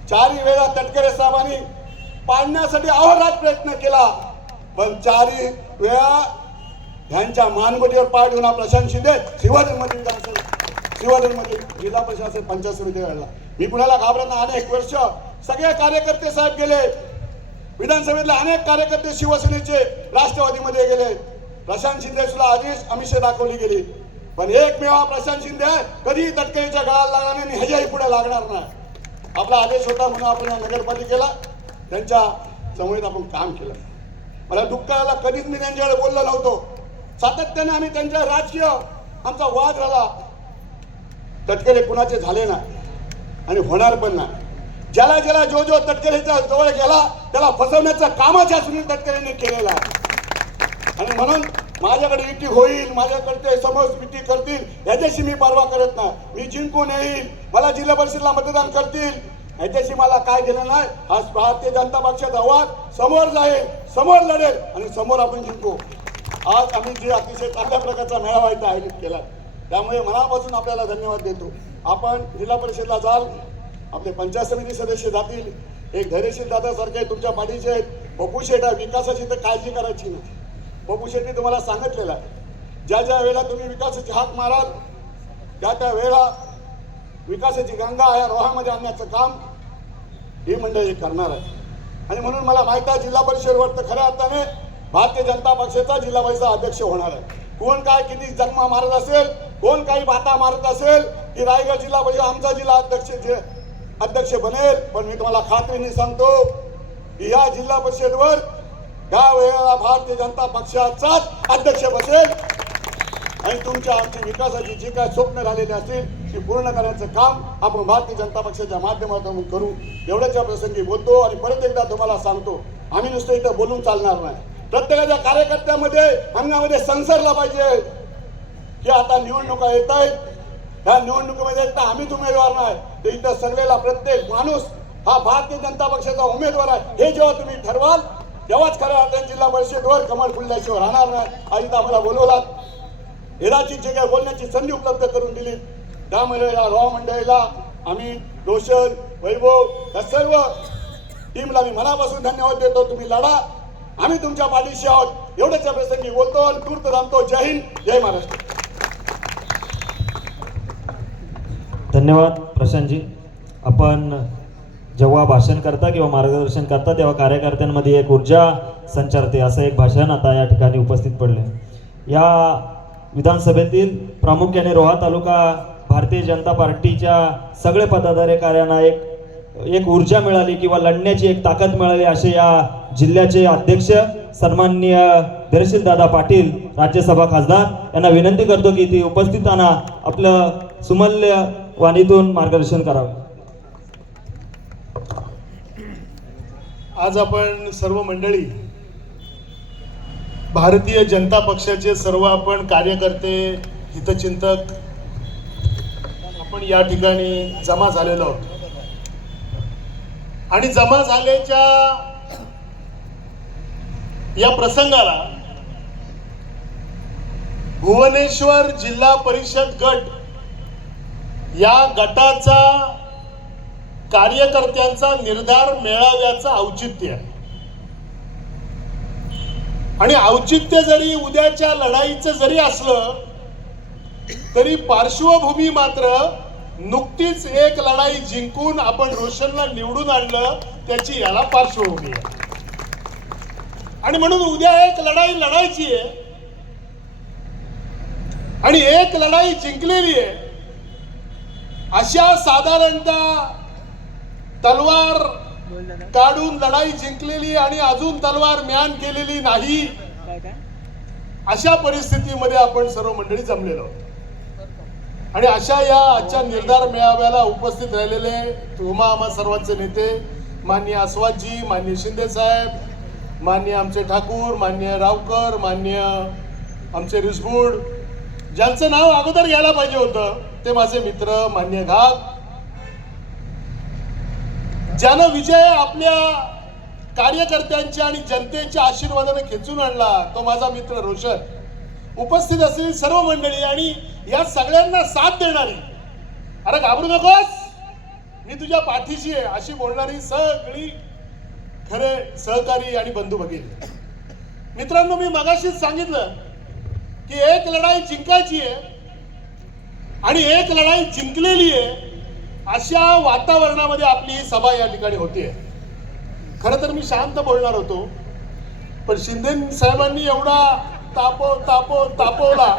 4ही वेळा तटकरे साहेबांनी पाडण्यासाठी अहोरात्र प्रयत्न केला, पण 4ही वेळा ह्यांच्या मानगुटीवर पाय ठेवून हा प्रशांत शिंदे शिवधनमध्ये जिल्हा परिषद असेल, पंचायत समिती लढला. मी कुणाला घाबरत नाही. अनेक वर्ष सगळे कार्यकर्ते साहेब गेले, विधानसभेतले अनेक कार्यकर्ते शिवसेनेचे राष्ट्रवादीमध्ये गेले. प्रशांत शिंदे सुद्धा आधीच आमिषे दाखवली गेली, पण एकमेव प्रशांत शिंदे कधी तटकरेच्या गळाला लागला नाही आणि ह्याच्याही पुढे लागणार नाही. आपला आदेश होता म्हणून आपण नगरपालिकेला त्यांच्या समोर आपण काम केलं. मला दुःख आला, कधीच मी त्यांच्याकडे बोललो नव्हतो. सातत्याने आम्ही त्यांच्या राजकीय आमचा वाद झाला. तटकरे कुणाचे झाले नाही आणि होणार पण नाही. ज्याला ज्याला जो तटकरेच्या जवळ गेला त्याला फसवण्याचं कामच या सुनील तटकरेंनी केलेलं आहे. आणि म्हणून माझ्याकडे युती होईल, माझ्याकडे समोर युती करतील याच्याशी मी परवा करत नाही. मी जिंकून येईल, मला जिल्हा परिषदला मतदान करतील याच्याशी मला काय केलं नाही. आज भारतीय जनता पक्षाचा वाद समोर जाईल, समोर लढेल आणि समोर आपण जिंकू. आज आम्ही जे अतिशय चांगल्या प्रकारचा मेळावा इथं आयोजित केला, त्यामुळे मनापासून आपल्याला धन्यवाद देतो. आपण जिल्हा परिषदला जाल, आपले पंचायत समिती सदस्य जातील, एक धैर्यशील दादासारखे तुमच्या पाठीचे आहेत. पप्पू शेठ विकासाची तर काळजी करायची नाही. पप्पू शेट्टी तुम्हाला सांगितलेलं आहे, ज्या ज्या वेळेला तुम्ही विकासाची हाक माराल त्या त्या वेळेला विकासाची गंगा या रोहामध्ये आणण्याचं काम ही मंडळी करणार आहे. आणि म्हणून मला माहित आहे जिल्हा परिषदेवर तर खऱ्या अर्थाने भारतीय जनता पक्षाचा जिल्हा परिषद अध्यक्ष होणार आहे. कोण काय किती जन्म मारत असेल, कोण काही बाता मारत असेल की रायगड जिल्हा परिषद आमचा जिल्हा अध्यक्ष बनेल, पण मी तुम्हाला खात्रीने सांगतो की या जिल्हा परिषदेवर या वेळेला भारतीय जनता पक्षाचाच अध्यक्ष बसेल आणि तुमच्या आमची विकासाची जी काय स्वप्न झालेली असतील ती पूर्ण करण्याचं काम आपण भारतीय जनता पक्षाच्या माध्यमातून करू. एवढ्याच्या प्रसंगी बोलतो आणि परत एकदा तुम्हाला सांगतो, आम्ही नुसतं इथं बोलून चालणार नाही. प्रत्येकाच्या कार्यकर्त्यामध्ये अंगामध्ये संसरला पाहिजे की आता निवडणुका येत आहेत, या निवडणुकीमध्ये एकटा आम्हीच उमेदवार नाही, तर इथं सगळेला प्रत्येक माणूस हा भारतीय जनता पक्षाचा उमेदवार आहे. हे जेव्हा तुम्ही ठरवाल तेव्हाच खऱ्या अर्थाने जिल्हा परिषदेवर कमळ फुलल्याशिवाय राहणार नाही. आज इथं आम्हाला बोलवलात, हेराची जे काही बोलण्याची संधी उपलब्ध करून दिली, त्यामुळे या रोहा मंडळीला आम्ही रोशन, वैभव या सर्व टीमला मी मनापासून धन्यवाद देतो. तुम्ही लढा, आम्ही तुमच्या पाठीशी आहोत. एवढ्याच्या प्रसंगी बोलतो आणि तूर्त थांबतो. जय हिंद, जय महाराष्ट्र. धन्यवाद प्रशांतजी. आपण जेव्हा भाषण करता किंवा मार्गदर्शन करता तेव्हा कार्यकर्त्यांमध्ये एक ऊर्जा संचारते, असं एक भाषण आता या ठिकाणी उपस्थित पडले. या विधानसभेतील प्रामुख्याने रोहा तालुका भारतीय जनता पार्टीच्या सगळे पदाधिकाऱ्यांना एक ऊर्जा मिळाली किंवा लढण्याची एक ताकद मिळाली असे या जिल्ह्याचे अध्यक्ष सन्माननीय धैर्यशील दादा पाटील राज्यसभा खासदार यांना विनंती करतो की ती उपस्थितांना आपलं सुमल्य वाणीतून मार्गदर्शन करावे. आज आपण सर्व मंडळी भारतीय जनता पक्षाचे सर्व आपण कार्यकर्ते हितचिंतक आपण या ठिकाणी जमा झालेलो आहोत आणि जमा झाल्याच्या या प्रसंगाला भुवनेश्वर जिल्हा परिषद गट या गटाचा कार्यकर्त्यांचा निर्धार मेळाव्याचं औचित्य आहे. आणि औचित्य जरी उद्याच्या लढाईचं जरी असलं तरी पार्श्वभूमी मात्र नुकतीच एक लढाई जिंकून आपण रोशनला निवडून आणलं त्याची याला पार्श्वभूमी आहे. आणि म्हणून उद्या एक लढाई लढायची आहे आणि एक लढाई जिंकलेली आहे. अशा साधारणतः तलवार काढून लढाई जिंकलेली आणि अजून तलवार म्यान केलेली नाही अशा परिस्थितीमध्ये आपण सर्व मंडळी जमलेलो आहोत. आणि अशा या आजच्या निर्धार मेळाव्याला उपस्थित राहिलेले तुम्हा आम्हा सर्वांचे नेते माननीय आस्वादजी, माननीय शिंदे साहेब, माननीय आमचे ठाकूर, माननीय रावकर, माननीय आमचे रिसबूड, ज्यांचं नाव अगोदर घ्यायला पाहिजे होतं ते माझे मित्र माननीय घाग, ज्यानं विजय आपल्या कार्यकर्त्यांच्या आणि जनतेच्या आशीर्वादाने खेचून आणला तो माझा मित्र रोशन, उपस्थित असलेली सर्व मंडळी आणि या सगळ्यांना साथ देणारी, अरे घाबरू नकोस मी तुझ्या पाठीशी आहे अशी बोलणारी सगळी खरे सहकारी आणि बंधू भगिनी. मित्रांनो, मी मगाशीच सांगितलं की एक लढाई जिंकायची आहे आणि एक लढाई जिंकलेली आहे अशा वातावरणामध्ये आपली ही सभा या ठिकाणी होतीये. खरं तर मी शांत बोलणार होतो पण शिंदे साहेबांनी एवढा तापवला.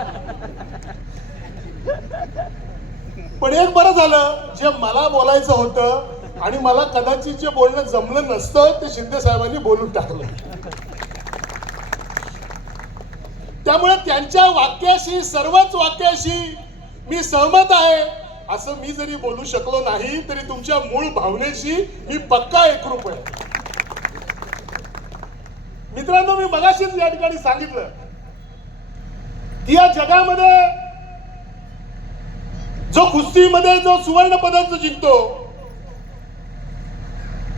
पण एक बरं झालं, जे मला बोलायचं होतं आणि मला कदाचित जे बोलणं जमलं नसतं ते शिंदे साहेबांनी बोलून टाकलं. त्यामुळे त्यांच्या वाक्याशी, सर्वच वाक्याशी मी सहमत आहे असं मी जरी बोलू शकलो नाही तरी तुमच्या मूळ भावनेशी मी पक्का एकरूप आहे. मित्रांनो, मी मगाशीच या ठिकाणी सांगितलं की या जगामध्ये जो कुस्तीमध्ये जो सुवर्ण पदक जिंकतो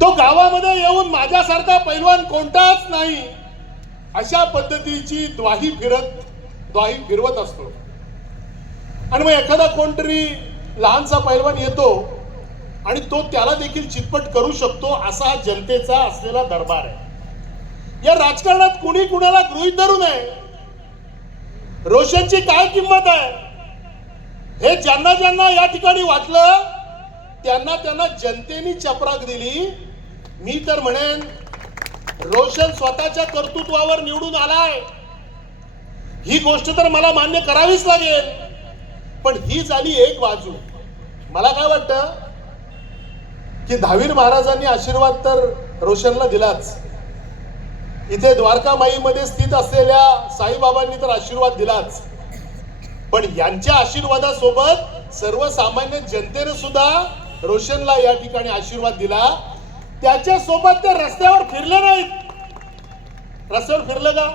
तो गावामध्ये येऊन माझ्यासारखा पैलवान कोणताच नाही अशा पद्धतीची द्वाही फिरवत असतो. आणि मग एखादा कोणतरी लहानसा पैलवान येतो आणि तो त्याला देखील चितपट करू शकतो असा हा जनतेचा असलेला दरबार आहे. या राजकारणात कुणी कुणाला गृहीत धरू नये. रोशनची काय किंमत आहे हे ज्यांना ज्यांना या ठिकाणी वाटलं त्यांना जनतेने चपराक दिली. मी तर म्हणेन रोशन स्वतःच्या कर्तृत्वावर निवडून आलाय ही गोष्ट तर मला मान्य करावीच लागेल. पण ही झाली एक बाजू. मला काय वाटतं की धावीर महाराजांनी आशीर्वाद तर रोशनला दिलाच, इथे द्वारका माईमध्ये स्थित असलेल्या साईबाबांनी तर आशीर्वाद दिलाच, पण यांच्या आशीर्वादासोबत सर्वसामान्य जनतेने सुद्धा रोशनला या ठिकाणी आशीर्वाद दिला. त्याच्या सोबत ते रस्त्यावर फिरले नाहीत. रस्त्यावर फिरलं का?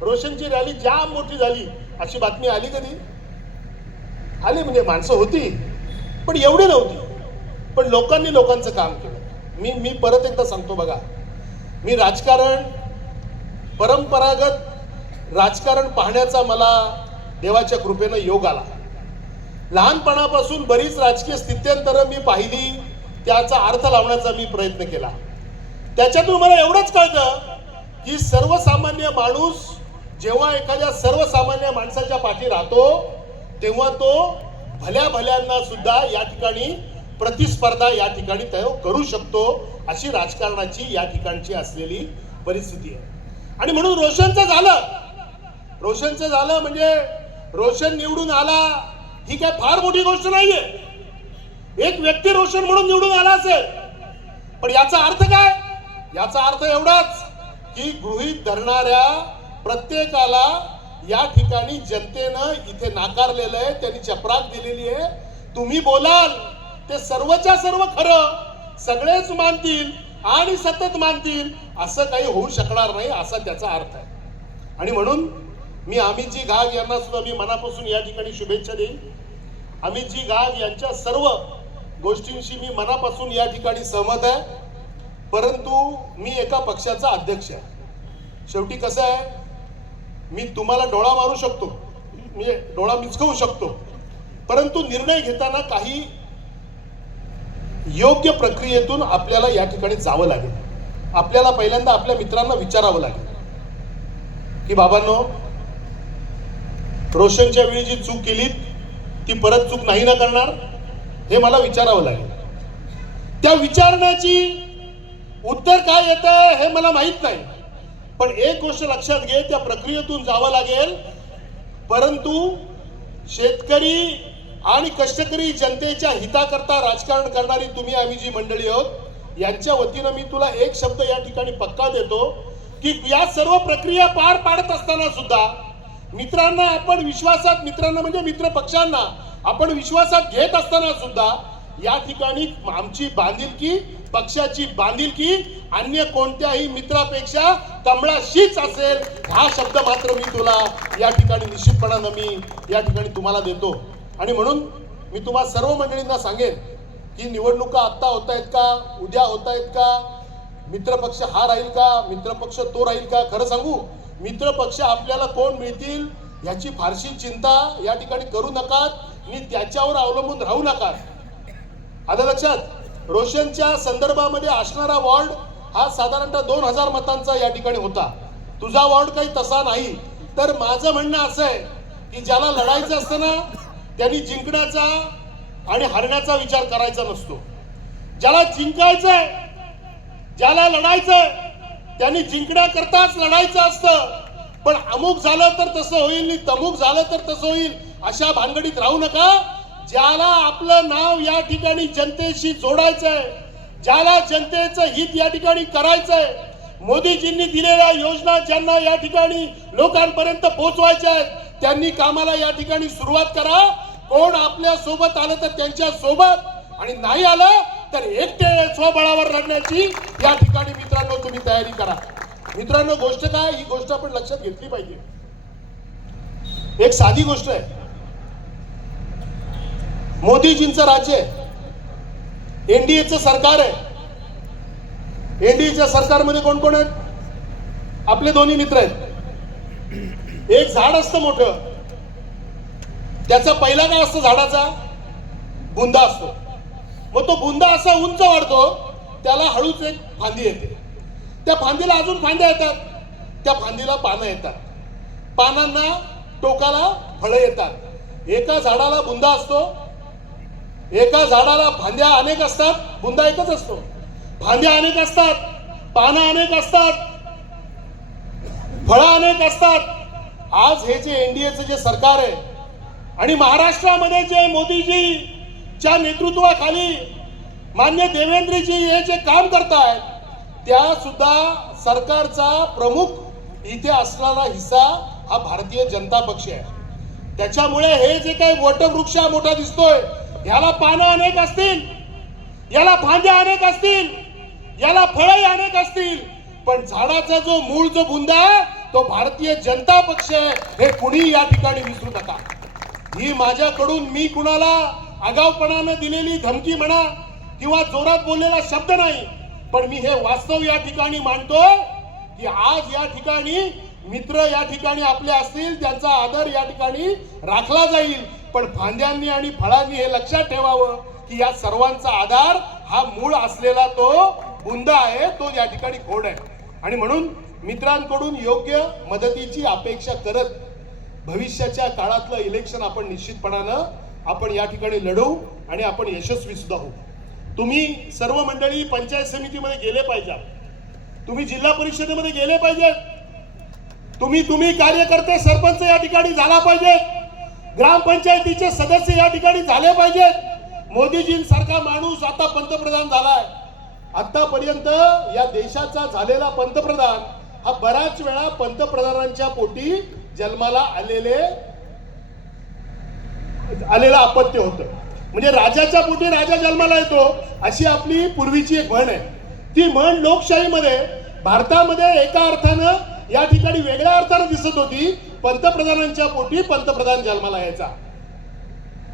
रोशनची रॅली जाम मोठी झाली अशी बातमी आली कधी? आली म्हणजे माणसं होती पण एवढी नव्हती. पण लोकांनी लोकांचं काम केलं. मी परत एकदा सांगतो बघा, मी राजकारण, परंपरागत राजकारण पाहण्याचा मला देवाच्या कृपेनं योग आला. लहानपणापासून बरीच राजकीय स्थित्यंतरं मी पाहिली, त्याचा अर्थ लावण्याचा मी प्रयत्न केला. त्याच्यातून मला एवढंच कळतं की सर्वसामान्य माणूस जेव्हा एखाद्या सर्वसामान्य माणसाच्या पाठी राहतो तेव्हा तो भल्या भल्यांना सुद्धा या ठिकाणी प्रतिस्पर्धा या ठिकाणी तयार करू शकतो. अशी राजकारणाची या ठिकाणची असलेली परिस्थिती आहे. आणि म्हणून रोशनचं झालं म्हणजे रोशन निवडून आला ही काय फार मोठी गोष्ट नाहीये. एक व्यक्ती रोशन म्हणून निवडून आला असेल, पण याचा अर्थ काय? याचा अर्थ एवढाच की गृहीत धरणाऱ्या प्रत्येकाला या ठिकाणी जनतेनं इथे नाकारलेलं आहे, त्यांनी चपराक दिलेली आहे. तुम्ही बोलाल ते सर्वच्या सर्व खरं, सगळेच मानतील आणि सतत मानतील असं काही होऊ शकणार नाही, असा त्याचा अर्थ आहे. आणि म्हणून मी अमितजी घाग यांना सुद्धा मी मनापासून या ठिकाणी शुभेच्छा देईन. अमितजी घाग यांच्या सर्व गोष्टींशी मी मनापासून या ठिकाणी सहमत आहे. परंतु मी एका पक्षाचा अध्यक्ष आहे. शेवटी कसं आहे, मी तुम्हाला डोळा मारू शकतो, मी डोळा मिचकवू शकतो, परंतु निर्णय घेताना काही योग्य प्रक्रियेतून आपल्याला या ठिकाणी जावं लागेल. आपल्याला पहिल्यांदा आपल्या मित्रांना विचारावं लागेल की बाबांनो, रोशनच्या वेळी जी चूक केली ती परत चूक नाही ना करणार, हे मला विचारावं लागेल. त्या विचारण्याची उत्तर काय येतं हे मला माहित नाही, पण एक गोष्ट लक्षात घे, त्या प्रक्रियेतून जावं लागेल. परंतु शेतकरी आणि कष्टकरी जनतेच्या हिताकरता राजकारण करणारी तुम्ही आम्ही जी मंडळी आहोत, यांच्या वतीनं मी तुला एक शब्द या ठिकाणी पक्का देतो की या सर्व प्रक्रिया पार पाडत असताना सुद्धा मित्रांना आपण विश्वासात, मित्रांना म्हणजे मित्र पक्षांना आपण विश्वासात घेत असताना सुद्धा या ठिकाणी आमची बांधिलकी, पक्षाची बांधिलकी अन्य कोणत्याही मित्रापेक्षा कमळाशीच असेल, हा शब्द मात्र मी तुला या ठिकाणी निश्चितपणानं मी या ठिकाणी तुम्हाला देतो. आणि म्हणून मी तुम्हा सर्व मंडळींना सांगेन की निवडणुका आत्ता होत आहेत का, उद्या होत आहेत का, मित्रपक्ष हा राहील का, मित्रपक्ष तो राहील का, खरं सांगू मित्रपक्ष आपल्याला कोण मिळतील याची फारशी चिंता या ठिकाणी करू नका आणि त्याच्यावर अवलंबून राहू नका. आलं लक्षात? रोशनच्या संदर्भामध्ये असणारा वॉर्ड हा साधारणतः 2000 मतांचा या ठिकाणी होता. तुझा वॉर्ड काही तसा नाही. तर माझं म्हणणं असं आहे की ज्याला लढायचं असतं ना त्यांनी जिंकण्याचा आणि हरण्याचा विचार करायचा नसतो. ज्याला जिंकायचंय, ज्याला लढायचंय त्यांनी जिंकण्याकरताच लढायचं असतं. पण अमुक झालं तर तसं होईल, तमुक झालं तर तसं होईल, अशा भानगडीत राहू नका. ज्याला आपलं नाव या ठिकाणी जनतेशी जोडायचंय, ज्याला जनतेचं हित या ठिकाणी करायचंय, मोदीजींनी दिलेल्या योजना ज्यांना या ठिकाणी लोकांपर्यंत पोहोचवायच्या आहेत, त्यांनी कामाला या ठिकाणी सुरुवात करा. कोण आपल्या सोबत आलं तर त्यांच्या सोबत, आणि नाही आलं तर एकटे स्वबळावर लढण्याची या ठिकाणी मित्रांनो तुम्ही तयारी करा. मित्रांनो, गोष्ट काय, ही गोष्ट आपण लक्षात घेतली पाहिजे. एक साधी गोष्ट आहे, मोदीजींचं राज्य आहे, एनडीएचं सरकार आहे. एनडीएच्या सरकारमध्ये कोण कोण आहेत? आपले दोन्ही मित्र आहेत. एक झाड असतं मोठं, त्याचा पहिला काय असतो? झाडाचा बुंदा असतो. मग तो बुंदा असा उंच वाढतो, त्याला हळूच एक फांदी येते. त्या फांदीला अजून फांद्या येतात, त्या फांदीला पानं येतात, पानांना टोकाला फळं येतात. एका झाडाला बुंदा असतो, एका झाडाला फांद्या अनेक असतात, बुंदा एकच असतो. फांद्या अनेक असतात, पानं अनेक असतात, फळं अनेक असतात. आज हे जे एनडीएचं जे सरकार आहे आणि महाराष्ट्रामध्ये जे मोदीजीच्या नेतृत्वाखाली मान्य देवेंद्रजी हे जे काम करतायत, त्या सुद्धा सरकारचा प्रमुख इथे असणारा हिस्सा हा भारतीय जनता पक्ष आहे. त्याच्यामुळे हे जे काही वटवृक्ष मोठा दिसतोय, याला पानं अनेक असतील, याला फांद्या अनेक असतील, याला फळं अनेक असतील, पण झाडाचा जो मूळ जो बुंदा आहे तो भारतीय जनता पक्ष आहे, हे कुणी या ठिकाणी विसरू नका. ही माझ्याकडून मी कुणाला आगाऊपणानं दिलेली धमकी म्हणा किंवा जोरात बोललेला शब्द नाही, पण मी हे वास्तव या ठिकाणी मांडतोय की आज या ठिकाणी मित्र या ठिकाणी आपले असतील, त्यांचा आदर या ठिकाणी राखला जाईल. पण फांद्यांनी आणि फळांनी हे लक्षात ठेवावं की या सर्वांचा आधार हा मूळ असलेला तो बुंदा आहे, तो या ठिकाणी खोड आहे. आणि म्हणून मित्रांकडून योग्य मदतीची अपेक्षा करत भविष्याच्या काळातलं इलेक्शन आपण निश्चितपणानं आपण या ठिकाणी लढवू आणि आपण यशस्वी सुद्धा होऊ. तुम्ही सर्व मंडळी पंचायत समितीमध्ये गेले पाहिजे, तुम्ही जिल्हा परिषदेमध्ये गेले पाहिजेत, तुम्ही कार्यकर्ते सरपंच या ठिकाणी झाला पाहिजे, ग्रामपंचायतीचे सदस्य या ठिकाणी झाले पाहिजेत. मोदीजींसारखा माणूस आता पंतप्रधान झालाय. आतापर्यंत या देशाचा झालेला पंतप्रधान हा बराच वेळा पंतप्रधानांच्या पोटी जन्माला आलेलं अपत्य होतं. म्हणजे राजाच्या पोटी राजा जन्माला येतो अशी आपली पूर्वीची एक म्हण आहे. ती म्हण लोकशाहीमध्ये भारतामध्ये एका अर्थानं या ठिकाणी वेगळ्या अर्थानं दिसत होती. पंतप्रधानांच्या पोटी पंतप्रधान जन्माला यायचा.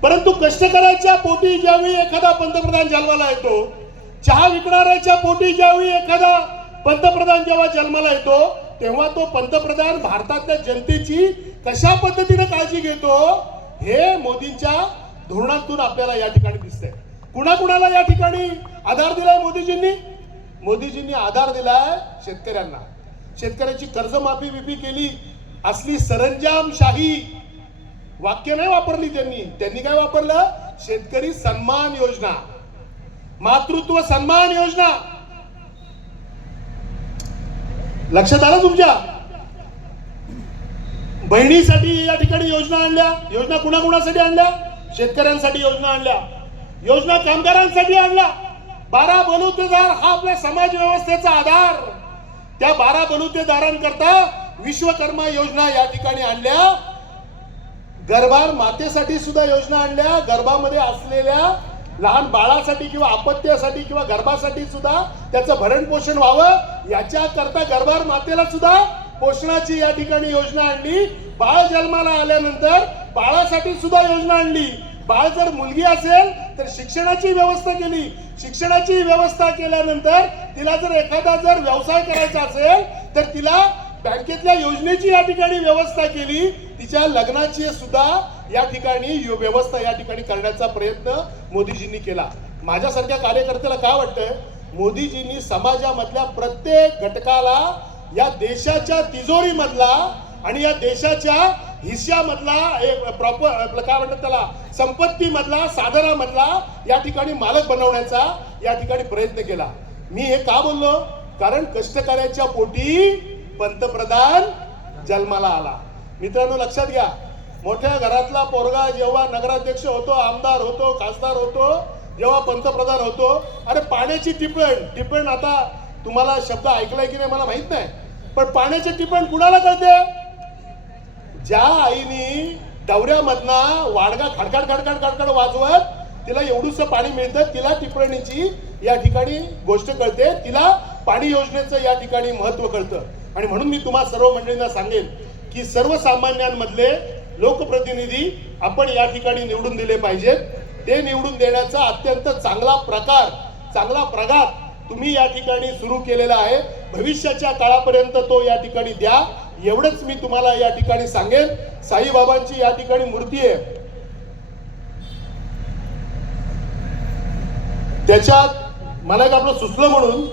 परंतु कष्टकऱ्याच्या पोटी ज्यावेळी एखादा पंतप्रधान जन्माला येतो, चहा विकणाऱ्याच्या पोटी ज्यावेळी एखादा पंतप्रधान जेव्हा जन्माला येतो, तेव्हा तो पंतप्रधान भारतातल्या जनतेची कशा पद्धतीने काळजी घेतो हे मोदींच्या धोरणातून आपल्याला या ठिकाणी दिसतंय. कुणाकुणाला या ठिकाणी आधार दिलाय मोदीजींनी? मोदीजींनी आधार दिलाय शेतकऱ्यांना. शेतकऱ्याची कर्जमाफी विफी केली. असली सरंजामशाही वाक्य नाही वापरली त्यांनी काय वापरलं? शेतकरी सन्मान योजना, मातृत्व सन्मान योजना. लक्षात आलं तुमच्या? बहिणीसाठी या ठिकाणी योजना आणल्या. योजना कुणाकुणासाठी आणल्या? शेतकऱ्यांसाठी योजना आणल्या. योजना कामगारांसाठी आणल्या. 12 बलुतेदार हा आपल्या समाज व्यवस्थेचा आधार. त्या 12 बलुतेदारांकरता विश्वकर्मा योजना या ठिकाणी आणल्या. गर्भार मातेसाठी सुद्धा योजना आणल्या. गर्भामध्ये असलेल्या लहान बाळासाठी किंवा अपत्यासाठी किंवा गर्भासाठी सुद्धा त्याचं भरण पोषण व्हावं याच्या करता गर्भार मातेला सुद्धा पोषणाची या ठिकाणी योजना आणली. बाळ जन्माला आल्यानंतर बाळासाठी सुद्धा योजना आणली. बाळ जर मुलगी असेल तर शिक्षणाची व्यवस्था केली. शिक्षणाची व्यवस्था केल्यानंतर तिला जर एखादा जर व्यवसाय करायचा असेल तर तिला बँकेतल्या योजनेची या ठिकाणी व्यवस्था केली. तिच्या लग्नाची सुद्धा या ठिकाणी व्यवस्था या ठिकाणी करण्याचा प्रयत्न मोदीजींनी केला. माझ्यासारख्या कार्यकर्त्याला काय वाटतंय? मोदीजींनी समाजामधल्या प्रत्येक घटकाला या देशाच्या तिजोरीमधला आणि या देशाच्या हिस्सामधला प्रॉपर काय म्हणतात त्याला संपत्तीमधला साधनामधला या ठिकाणी मालक बनवण्याचा या ठिकाणी प्रयत्न केला. मी हे का बोललो? कारण कष्टकऱ्याच्या पोटी पंतप्रधान जन्माला आला. मित्रांनो लक्षात घ्या, मोठ्या घरातला पोरगा जेव्हा नगराध्यक्ष होतो, आमदार होतो, खासदार होतो, जेव्हा पंतप्रधान होतो, अरे पाण्याची टिपण आता तुम्हाला शब्द ऐकलाय की नाही मला माहित नाही, पण पाण्याची टिपण कुणाला कळते? ज्या आईनी डवऱ्यामधना वाडगा खडखड खडखड खडखड वाजवत तिला एवढूस पाणी मिळतं, तिला टिपणीची या ठिकाणी गोष्ट कळते, तिला पाणी योजनेचं या ठिकाणी महत्व कळतं. आणि म्हणून मी तुम्हा सर्व मंडळींना सांगेन की सर्वसामान्यांमधले लोकप्रतिनिधी आपण या ठिकाणी निवडून दिले पाहिजेत. ते निवडून देण्याचा अत्यंत चांगला प्रघात तुम्ही या ठिकाणी सुरू केलेला आहे. भविष्याच्या काळापर्यंत तो या ठिकाणी द्या, एवढंच मी तुम्हाला या ठिकाणी सांगेन. साईबाबांची या ठिकाणी मूर्ती आहे, त्याच्यात मला एक आपलं सुचलं म्हणून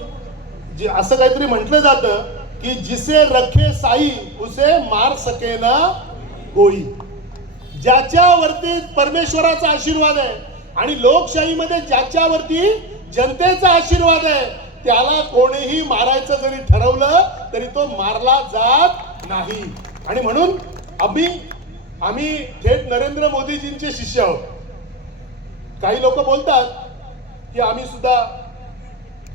जे असं काहीतरी म्हटलं जातं की जिसे रखे साई उसे मार सके ना कोई. ज्याच्यावरती परमेश्वराचा आशीर्वाद आहे आणि लोकशाहीमध्ये ज्याच्यावरती जनतेचा आशीर्वाद आहे त्याला कोणीही मारायचं जरी ठरवलं तरी तो मारला जात नाही. आणि म्हणून आम्ही थेट नरेंद्र मोदीजींचे शिष्य आहोत. काही लोक बोलतात की आम्ही सुद्धा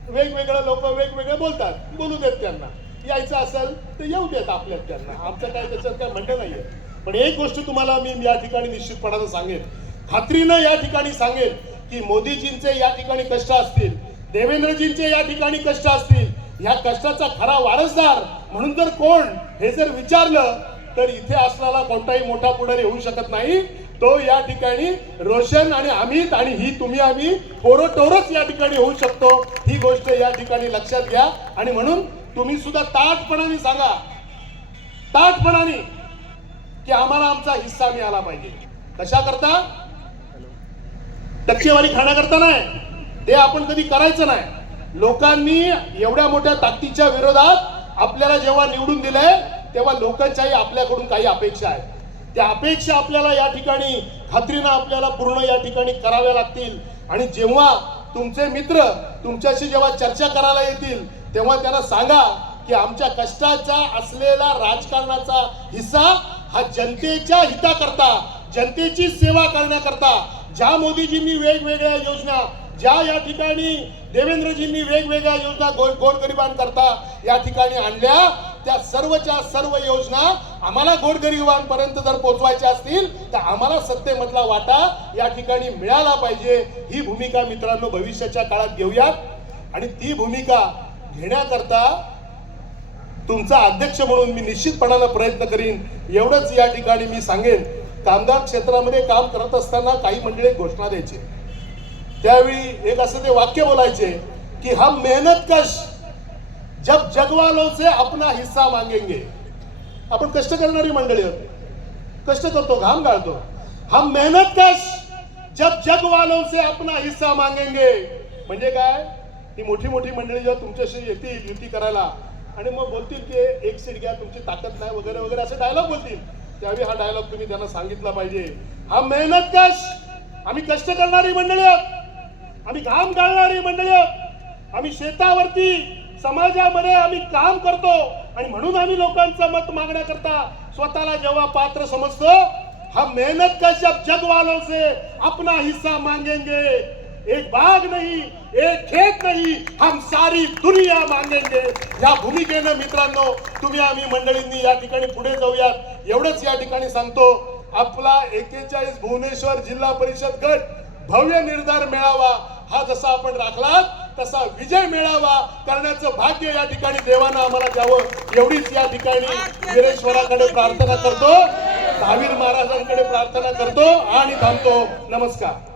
वेगवेगळे लोक वेगवेगळे बोलतात, बोलू देत, त्यांना यायचं असेल तर येऊ देत आपल्यात, त्यांना आमचं काय त्याच्यात काय म्हणणं नाहीये. पण एक गोष्ट तुम्हाला मी या ठिकाणी निश्चितपणानं सांगेन, खात्रीनं या ठिकाणी सांगेन की मोदीजींचे या ठिकाणी कष्ट असतील, देवेंद्रजींचे या ठिकाणी कष्ट असतील, ह्या कष्टाचा खरा वारसदार म्हणून जर कोण हे जर विचारलं तर इथे असलेला कोणताही मोठा पुढारी होऊ शकत नाही. तो या ठिकाणी रोशन आणि अमित आणि ही तुम्ही आम्ही पोरोटोरच या ठिकाणी होऊ शकतो. ही गोष्ट या ठिकाणी लक्षात घ्या. आणि म्हणून तुम्ही सुद्धा ताठपणाने सांगा, ताठपणाने की आम्हाला आमचा हिस्सा मिळाला पाहिजे. कशा करता? टक्केवारी खाण्याकरता नाही, ते आपण कधी करायचं नाही. लोकांनी एवढ्या मोठ्या ताकदीच्या विरोधात आपल्याला जेव्हा निवडून दिलंय तेव्हा लोकांच्याही आपल्याकडून काही अपेक्षा आहेत. त्या अपेक्षा आपल्याला या ठिकाणी खात्रीनं आपल्याला पूर्ण या ठिकाणी कराव्या लागतील. आणि जेव्हा तुमचे मित्र तुमच्याशी जेव्हा चर्चा करायला येतील तेव्हा त्यांना सांगा की आमच्या कष्टाचा असलेला राजकारणाचा हिस्सा हा जनतेच्या हिताकरता, जनतेची सेवा करण्याकरता ज्या मोदीजींनी वेगवेगळ्या योजना, ज्या या ठिकाणी देवेंद्रजींनी वेगवेगळ्या योजना गोरगरिबांकरता या ठिकाणी आणल्या, त्या सर्वच्या सर्व योजना आम्हाला गोरगरिबांपर्यंत जर पोहोचवायच्या असतील तर आम्हाला सत्तेमधला वाटा या ठिकाणी मिळाला पाहिजे. ही भूमिका मित्रांनो भविष्याच्या काळात घेऊयात आणि ती भूमिका घेण्याकरता तुमचा अध्यक्ष म्हणून मी निश्चितपणानं प्रयत्न करीन. एवढंच या ठिकाणी मी सांगेन. कामगार क्षेत्रामध्ये काम करत असताना काही मंडळी घोषणा द्यायचे, त्यावेळी एक असं ते वाक्य बोलायचे की हम मेहनत कश जब जगवालों से अपना हिस्सा मांगेंगे. आपण कष्ट करणारी मंडळी होते, कष्ट करतो, घाम गाळतो. हम मेहनत कश जब जगवालों से अपना हिस्सा मांगेंगे म्हणजे काय, ही मोठी मोठी मंडळी जेव्हा तुमच्याशी येतील युती करायला आणि मग बोलतील की एक सीट घ्या, तुमची ताकद नाही वगैरे वगैरे असे डायलॉग बोलतील, त्यावेळी हा डायलॉग तुम्ही त्यांना सांगितला पाहिजे. हा मेहनत कश, आम्ही कष्ट करणारी मंडळी आहोत, आम्ही घाम गाळणारी मंडळी आहोत, आम्ही शेतावरती समाजामध्ये आम्ही काम करतो आणि म्हणून आम्ही लोकांचं मत मागण्याकरता स्वतःला जेव्हा पात्र समजतो. हम मेहनत कश जब जग वालों से अपना हिस्सा मांगेंगे, एक बाग नहीं, एक खेत नहीं, हम सारी दुनिया मांगेंगे. या भूमिकेनं मित्रांनो तुम्ही आम्ही मंडळींनी या ठिकाणी पुढे जाऊयात. एवढंच या ठिकाणी सांगतो. आपला 41 भुवनेश्वर जिल्हा परिषद गट भव्य निर्धार मेळावा हा जसा आपण राखला तसा विजय मेळावा करण्याचं भाग्य या ठिकाणी देवानं आम्हाला द्यावं एवढीच या ठिकाणी वीरेश्वराकडे प्रार्थना करतो, दहावीर महाराजांकडे प्रार्थना करतो आणि थांबतो. नमस्कार.